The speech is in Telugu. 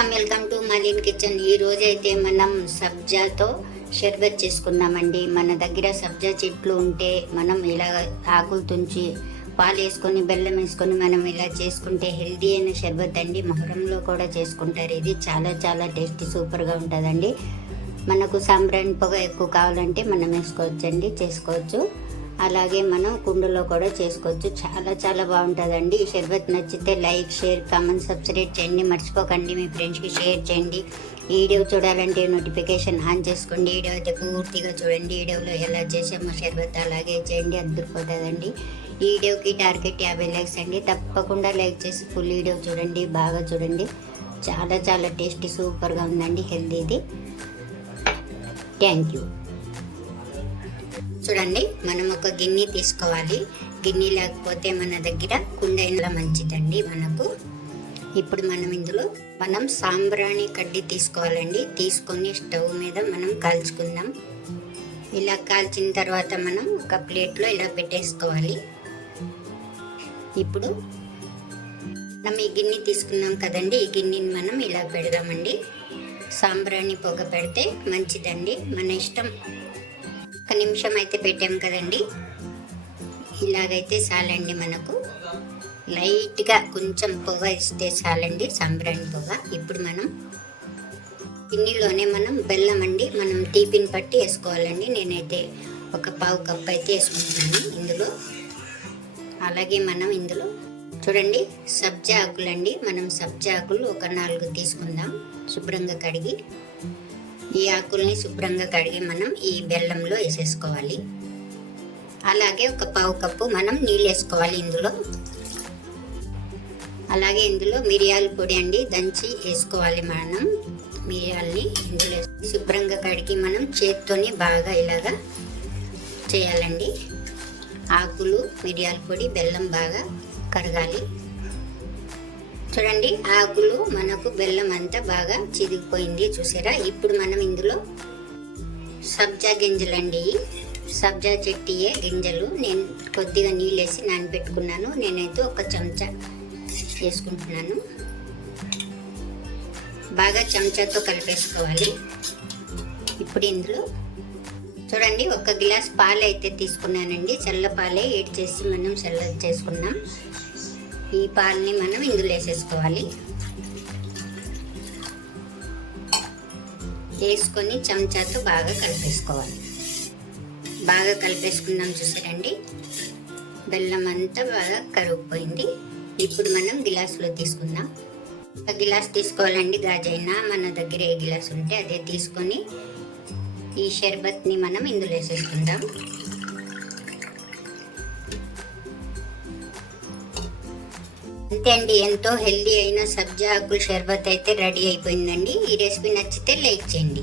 Welcome welcome to Malin kitchen. ఈ రోజు అయితే మనం సబ్జాతో షర్బత్ చేసుకున్నామండి మన దగ్గర సబ్జా చెట్లు ఉంటే మనం ఇలా ఆకులు తుంచి పాలు వేసుకొని బెల్లం వేసుకొని మనం ఇలా చేసుకుంటే హెల్దీ అయిన షర్బత్ అండి. మొహరంలో కూడా చేసుకుంటారు. ఇది చాలా చాలా టేస్టీ సూపర్గా ఉంటుందండి. మనకు సాంబ్రాణి పొగ ఎక్కువ కావాలంటే మనం వేసుకోవచ్చండి చేసుకోవచ్చు. అలాగే మనం కుండలో కూడా చేసుకోవచ్చు. చాలా చాలా బాగుంటుందండి. ఈ షర్బత్ నచ్చితే లైక్ షేర్ కామెంట్ సబ్స్క్రైబ్ చేయండి. మర్చిపోకండి మీ ఫ్రెండ్స్కి షేర్ చేయండి. వీడియో చూడాలంటే నోటిఫికేషన్ ఆన్ చేసుకోండి. వీడియో అయితే పూర్తిగా చూడండి. వీడియోలో ఎలా చేసామో షర్బత్ అలాగే చేయండి. అద్దరిపోతుందండి. వీడియోకి టార్గెట్ యాభై లైక్స్ అండి. తప్పకుండా లైక్ చేసి ఫుల్ వీడియో చూడండి. బాగా చూడండి. చాలా చాలా టేస్టీ సూపర్గా ఉందండి హెల్దీది థ్యాంక్ యూ. చూడండి మనం ఒక గిన్నె తీసుకోవాలి. గిన్నె లేకపోతే మన దగ్గర కుండైన మంచిదండి మనకు? ఇప్పుడు మనం ఇందులో మనం సాంబ్రాణి కడ్డీ తీసుకోవాలండి. తీసుకొని స్టవ్ మీద మనం కాల్చుకుందాం. ఇలా కాల్చిన తర్వాత మనం ఒక ప్లేట్లో ఇలా పెట్టేసుకోవాలి. ఇప్పుడు మనం ఈ గిన్నె తీసుకున్నాం కదండి ఈ గిన్నెని మనం ఇలా పెడదామండి. సాంబ్రాణి పొగ పెడితే మంచిదండి. మన ఇష్టం. ఒక్క నిమిషం అయితే పెట్టాం కదండి. ఇలాగైతే చాలండి మనకు. లైట్గా కొంచెం పొగ ఇస్తే చాలండి సంబ్రాణి పొగ. ఇప్పుడు మనం గిన్నెలోనే మనం బెల్లం అండి మనం టీపిన్ పట్టి వేసుకోవాలండి. నేనైతే ఒక పావు కప్ అయితే వేసుకుంటున్నాను ఇందులో. అలాగే మనం ఇందులో చూడండి సబ్జా ఆకులండి. మనం సబ్జా ఆకులు ఒక నాలుగు తీసుకుందాం శుభ్రంగా కడిగి. ఈ ఆకుల్ని శుభ్రంగా కడిగి మనం ఈ బెల్లంలో వేసేసుకోవాలి. అలాగే ఒక పావు కప్పు మనం నీళ్ళు వేసుకోవాలి ఇందులో. అలాగే ఇందులో మిరియాల పొడి అండి దంచి వేసుకోవాలి మనం. మిరియాలని ఇందులో శుభ్రంగా కడిగి మనం చేత్తోని బాగా ఇలాగా చేయాలండి. ఆకులు మిరియాల పొడి బెల్లం బాగా కరగాలి. చూడండి ఆకులు మనకు బెల్లం అంతా బాగా చిదిగిపోయింది చూసారా? ఇప్పుడు మనం ఇందులో సబ్జా గింజలండి. సబ్జా చెట్టియే గింజలు. నేను కొద్దిగా నీళ్ళు వేసి నానబెట్టుకున్నాను. నేనైతే ఒక చెంచా వేసుకుంటున్నాను. బాగా చెంచాతో కలిపేసుకోవాలి. ఇప్పుడు ఇందులో చూడండి ఒక గ్లాస్ పాలు అయితే తీసుకున్నానండి. చల్ల పాలే ఏడ్ చేసి మనం చల్ల చేసుకున్నాం ఈ పాలని మనం ఇందులో వేసేసుకోవాలి. వేసుకొని చెంచాతో బాగా కలిపేసుకోవాలి. బాగా కలిపేసుకున్నాం చూసారండి. బెల్లం అంతా బాగా కరుగుపోయింది ఇప్పుడు మనం గిలాసులో తీసుకుందాం. ఒక గిలాస్ తీసుకోవాలండి గాజైనా. మన దగ్గర ఏ గిలాస్ ఉంటే అదే తీసుకొని ఈ షర్బత్ని మనం ఇందులో వేసేసుకుందాం. అంతే అండి ఎంతో హెల్దీ అయిన సబ్జా ఆకుల షర్బత్ అయితే రెడీ అయిపోయిందండి. ఈ రెసిపీ నచ్చితే లైక్ చేయండి.